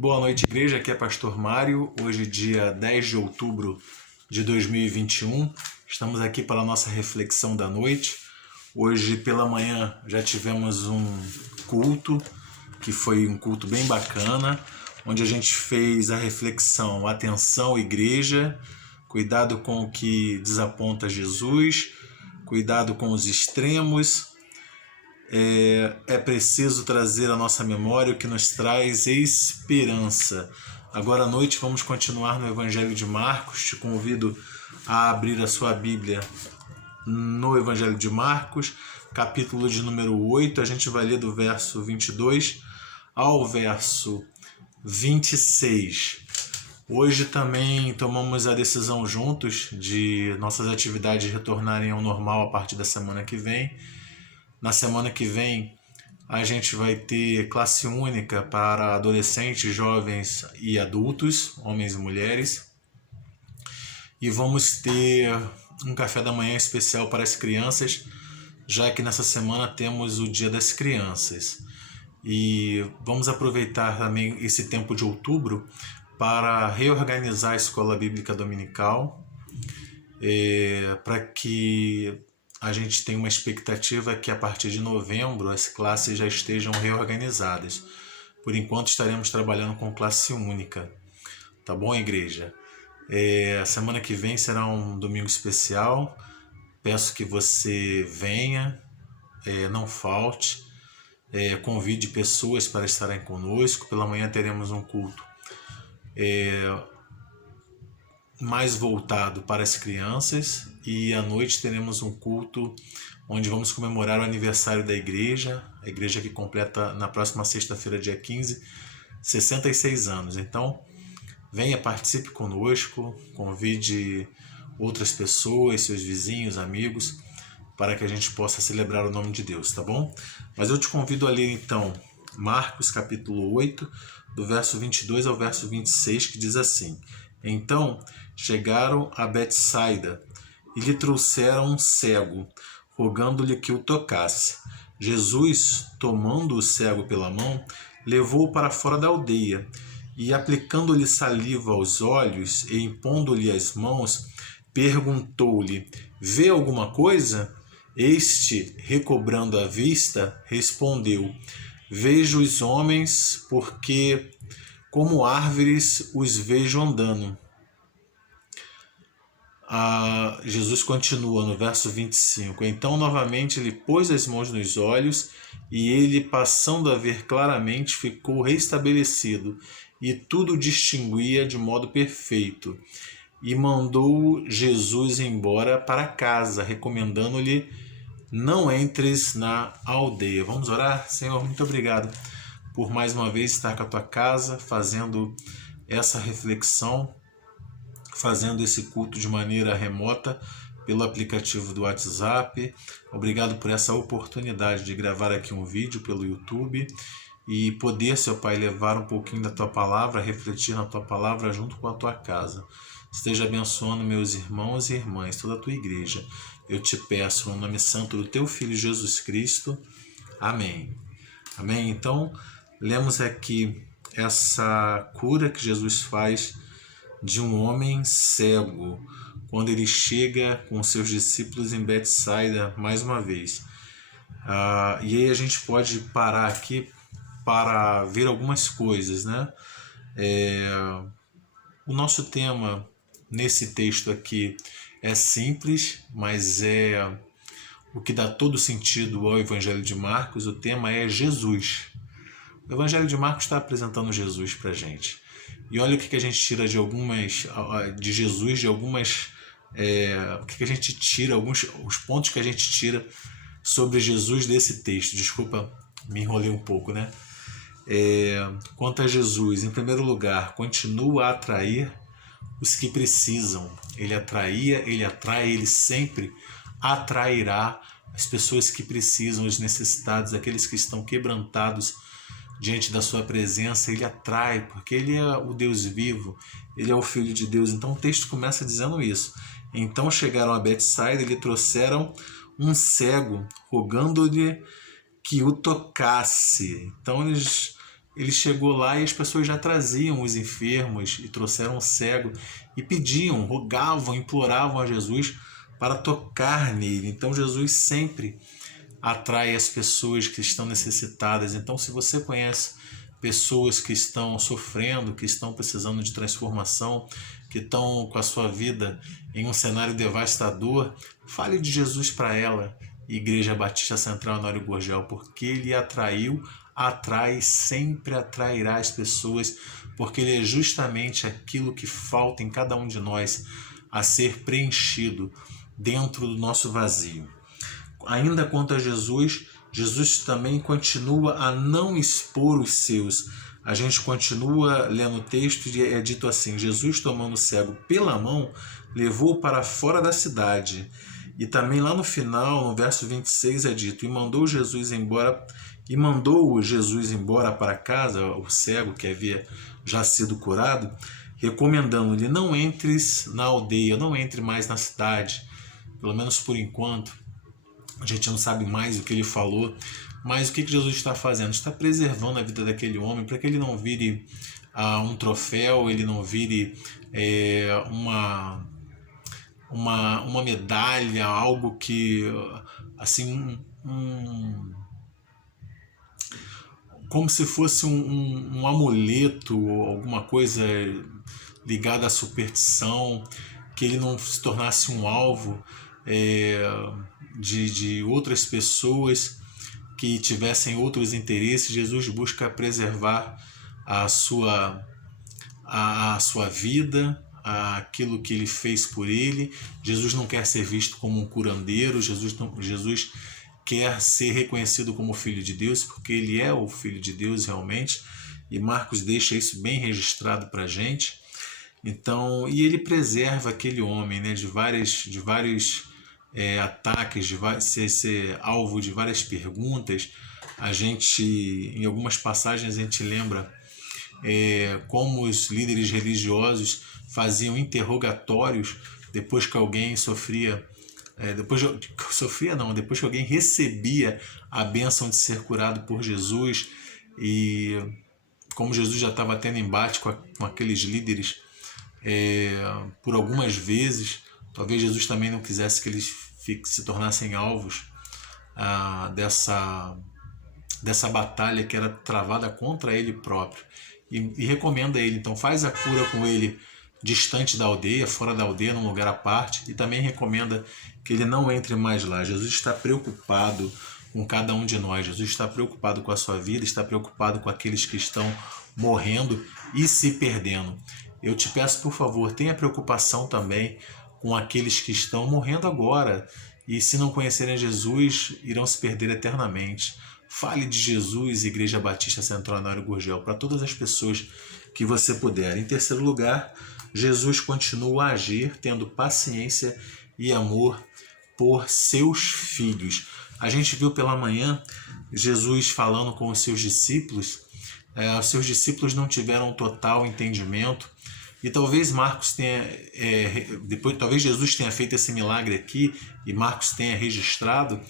Boa noite, igreja. Aqui é Pastor Mário. Hoje, dia 10 de outubro de 2021. Estamos aqui para a nossa reflexão da noite. Hoje, pela manhã, já tivemos um culto, que foi um culto bem bacana, onde a gente fez a reflexão: atenção, igreja, cuidado com o que desaponta Jesus, cuidado com os extremos. É preciso trazer à nossa memória o que nos traz esperança. Agora à noite vamos continuar no Evangelho de Marcos. Te convido a abrir a sua Bíblia no Evangelho de Marcos, capítulo de número 8. A gente vai ler do verso 22 ao verso 26. Hoje também tomamos a decisão juntos de nossas atividades retornarem ao normal a partir da semana que vem. Na semana que vem, a gente vai ter classe única para adolescentes, jovens e adultos, homens e mulheres. E vamos ter um café da manhã especial para as crianças, já que nessa semana temos o Dia das Crianças. E vamos aproveitar também esse tempo de outubro para reorganizar a escola bíblica dominical, para que a gente tem uma expectativa que a partir de novembro as classes já estejam reorganizadas. Por enquanto estaremos trabalhando com classe única. Tá bom, igreja? A semana que vem será um domingo especial. Peço que você venha, não falte. Convide pessoas para estarem conosco. Pela manhã teremos um culto mais voltado para as crianças, e à noite teremos um culto onde vamos comemorar o aniversário da igreja, a igreja que completa na próxima sexta-feira, dia 15, 66 anos. Então, venha, participe conosco, convide outras pessoas, seus vizinhos, amigos, para que a gente possa celebrar o nome de Deus, tá bom? Mas eu te convido a ler então Marcos capítulo 8, do verso 22 ao verso 26, que diz assim: Então chegaram a Betsaida e lhe trouxeram um cego, rogando-lhe que o tocasse. Jesus, tomando o cego pela mão, levou-o para fora da aldeia e, aplicando-lhe saliva aos olhos e impondo-lhe as mãos, perguntou-lhe: Vê alguma coisa? Este, recobrando a vista, respondeu: Vejo os homens, porque como árvores os vejo andando. Jesus continua no verso 25. Então novamente ele pôs as mãos nos olhos, e ele, passando a ver claramente, ficou restabelecido, e tudo distinguia de modo perfeito. E mandou Jesus embora para casa, recomendando-lhe: não entres na aldeia. Vamos orar? Senhor, muito obrigado por mais uma vez estar com a tua casa, fazendo essa reflexão, fazendo esse culto de maneira remota pelo aplicativo do WhatsApp. Obrigado por essa oportunidade de gravar aqui um vídeo pelo YouTube e poder, seu Pai, levar um pouquinho da tua palavra, refletir na tua palavra junto com a tua casa. Esteja abençoando meus irmãos e irmãs, toda a tua igreja. Eu te peço no nome santo do teu Filho Jesus Cristo. Amém. Amém? Então, lemos aqui essa cura que Jesus faz de um homem cego, quando ele chega com seus discípulos em Betsaida mais uma vez. E aí a gente pode parar aqui para ver algumas coisas, né? O nosso tema nesse texto aqui é simples, mas é o que dá todo sentido ao Evangelho de Marcos. O tema é Jesus. O Evangelho de Marcos está apresentando Jesus para a gente. E olha o que a gente tira de Jesus, de algumas... o que a gente tira, os pontos que a gente tira sobre Jesus desse texto. Desculpa, me enrolei um pouco, né? Quanto a Jesus, em primeiro lugar, continua a atrair os que precisam. Ele atraía, ele atrai, ele sempre atrairá as pessoas que precisam, os necessitados, aqueles que estão quebrantados diante da sua presença. Ele atrai, porque ele é o Deus vivo, ele é o Filho de Deus. Então o texto começa dizendo isso. Então chegaram a Betsaida e lhe trouxeram um cego, rogando-lhe que o tocasse. Então eles ele chegou lá e as pessoas já traziam os enfermos e trouxeram o cego e pediam, rogavam, imploravam a Jesus para tocar nele. Então Jesus sempre atrai as pessoas que estão necessitadas. Então, se você conhece pessoas que estão sofrendo, que estão precisando de transformação, que estão com a sua vida em um cenário devastador, fale de Jesus para ela. Igreja Batista Central Honório Gurgel, porque ele atraiu, atrai e sempre atrairá as pessoas, porque ele é justamente aquilo que falta em cada um de nós a ser preenchido dentro do nosso vazio. Ainda quanto a Jesus, Jesus também continua a não expor os seus. A gente continua lendo o texto e é dito assim: Jesus, tomando o cego pela mão, levou-o para fora da cidade. E também lá no final, no verso 26, é dito: e mandou Jesus embora para casa, o cego que havia já sido curado, recomendando-lhe: não entres na aldeia, não entre mais na cidade, pelo menos por enquanto. A gente não sabe mais o que ele falou, mas o que Jesus está fazendo? Está preservando a vida daquele homem para que ele não vire um troféu, ele não vire uma medalha, algo que, assim, como se fosse um amuleto, alguma coisa ligada à superstição, que ele não se tornasse um alvo de outras pessoas que tivessem outros interesses. Jesus busca preservar a sua vida, aquilo que ele fez por ele. Jesus não quer ser visto como um curandeiro, Jesus quer ser reconhecido como Filho de Deus, porque ele é o Filho de Deus realmente, e Marcos deixa isso bem registrado para a gente. Então, e ele preserva aquele homem, né, de vários ataques, de ser alvo de várias perguntas. A gente, em algumas passagens, a gente lembra como os líderes religiosos faziam interrogatórios depois que alguém depois que alguém recebia a bênção de ser curado por Jesus, e como Jesus já estava tendo embate com aqueles líderes por algumas vezes, talvez Jesus também não quisesse que eles se tornassem alvos dessa batalha que era travada contra ele próprio, e recomenda ele, então faz a cura com ele distante da aldeia, fora da aldeia, num lugar à parte, e também recomenda que ele não entre mais lá. Jesus está preocupado com cada um de nós, Jesus está preocupado com a sua vida, está preocupado com aqueles que estão morrendo e se perdendo. Eu te peço, por favor, tenha preocupação também com aqueles que estão morrendo agora, e se não conhecerem Jesus, irão se perder eternamente. Fale de Jesus, Igreja Batista Central Honório Gurgel, para todas as pessoas que você puder. Em terceiro lugar, Jesus continua a agir, tendo paciência e amor por seus filhos. A gente viu pela manhã Jesus falando com os seus discípulos. Os seus discípulos não tiveram total entendimento, e talvez Marcos tenha talvez Jesus tenha feito esse milagre aqui e Marcos tenha registrado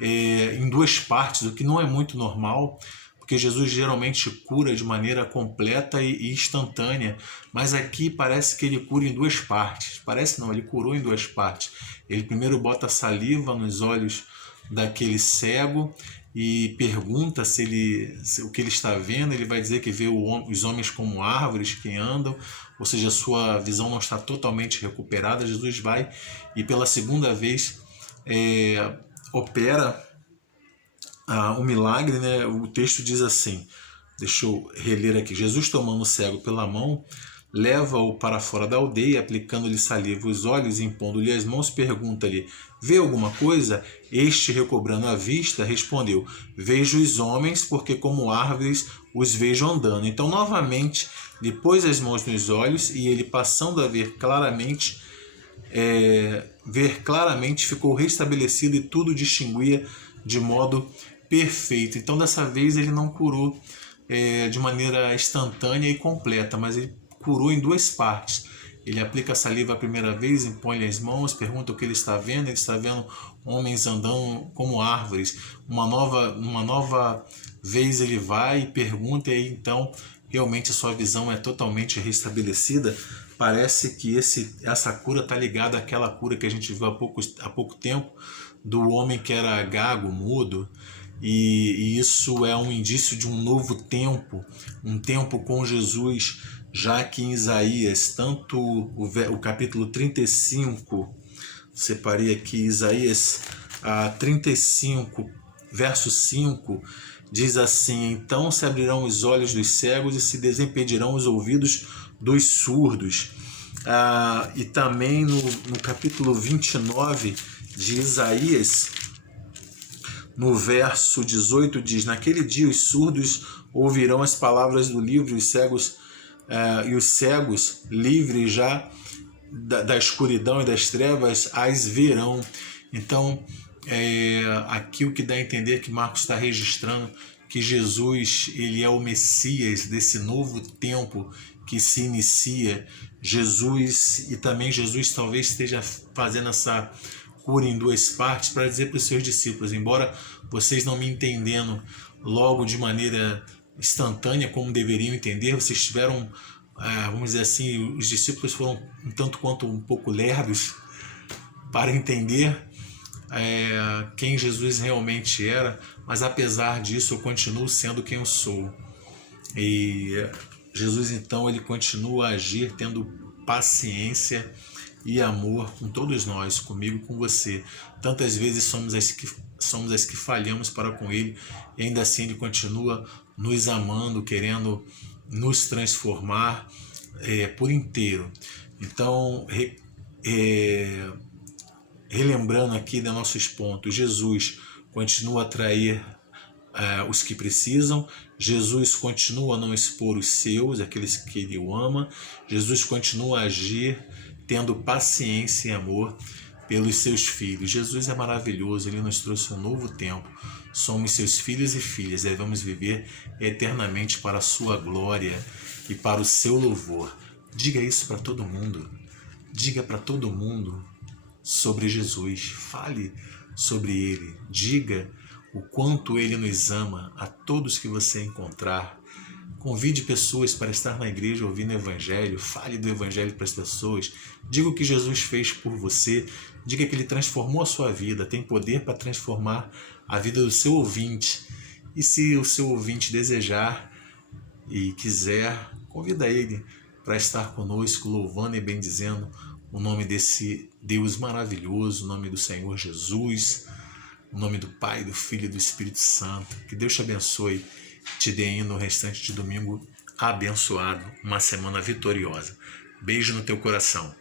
em duas partes, o que não é muito normal, porque Jesus geralmente cura de maneira completa e instantânea, mas aqui parece que ele cura em duas partes. Parece não, ele curou em duas partes. Ele primeiro bota saliva nos olhos daquele cego e pergunta o que ele está vendo. Ele vai dizer que vê os homens como árvores que andam, ou seja, a sua visão não está totalmente recuperada. Jesus vai e pela segunda vez opera o milagre, né? O texto diz assim, deixa eu reler aqui: Jesus, tomando o cego pela mão, leva-o para fora da aldeia, aplicando-lhe saliva os olhos e impondo-lhe as mãos, pergunta-lhe: vê alguma coisa? Este, recobrando a vista, respondeu: vejo os homens, porque como árvores os vejo andando. Então, novamente, lhe pôs as mãos nos olhos, e ele, passando a ver claramente, ficou restabelecido e tudo distinguia de modo perfeito. Então, dessa vez ele não curou de maneira instantânea e completa, mas ele curou em duas partes. ele aplica a saliva a primeira vez, impõe-lhe as mãos, pergunta o que ele está vendo. Ele está vendo homens andando como árvores. Uma nova vez ele vai e pergunta, e então realmente a sua visão é totalmente restabelecida. Parece que essa cura está ligada àquela cura que a gente viu há pouco tempo, do homem que era gago, mudo, e isso é um indício de um novo tempo, um tempo com Jesus, já que em Isaías, tanto o capítulo 35, separei aqui Isaías 35, verso 5, diz assim: então se abrirão os olhos dos cegos e se desimpedirão os ouvidos dos surdos. E também no capítulo 29 de Isaías, no verso 18, diz: naquele dia os surdos ouvirão as palavras do livro, e os cegos, livres já da escuridão e das trevas, as verão. Então, aqui o que dá a entender é que Marcos está registrando que Jesus, ele é o Messias desse novo tempo que se inicia. Jesus talvez esteja fazendo essa cura em duas partes para dizer para os seus discípulos: embora vocês não me entendendo logo de maneira instantânea como deveriam entender, vocês tiveram, vamos dizer assim, os discípulos foram um tanto quanto um pouco lerdos para entender quem Jesus realmente era, mas apesar disso eu continuo sendo quem eu sou. E Jesus então ele continua a agir tendo paciência e amor com todos nós, comigo, com você. Tantas vezes somos as que falhamos para com ele, e ainda assim ele continua nos amando, querendo nos transformar por inteiro. Então, relembrando aqui de nossos pontos, Jesus continua a atrair os que precisam. Jesus continua a não expor os seus, aqueles que ele ama. Jesus continua a agir tendo paciência e amor pelos seus filhos. Jesus é maravilhoso, ele nos trouxe um novo tempo. Somos seus filhos e filhas, devemos viver eternamente para a sua glória e para o seu louvor. Diga isso para todo mundo. Diga para todo mundo sobre Jesus. Fale sobre ele. Diga o quanto ele nos ama a todos que você encontrar. Convide pessoas para estar na igreja ouvindo o Evangelho. Fale do Evangelho para as pessoas. Diga o que Jesus fez por você. Diga que ele transformou a sua vida. Tem poder para transformar a vida do seu ouvinte. E se o seu ouvinte desejar e quiser, convida ele para estar conosco, louvando e bendizendo o nome desse Deus maravilhoso, o nome do Senhor Jesus, o nome do Pai, do Filho e do Espírito Santo. Que Deus te abençoe, te dê ainda o restante de domingo abençoado, uma semana vitoriosa. Beijo no teu coração.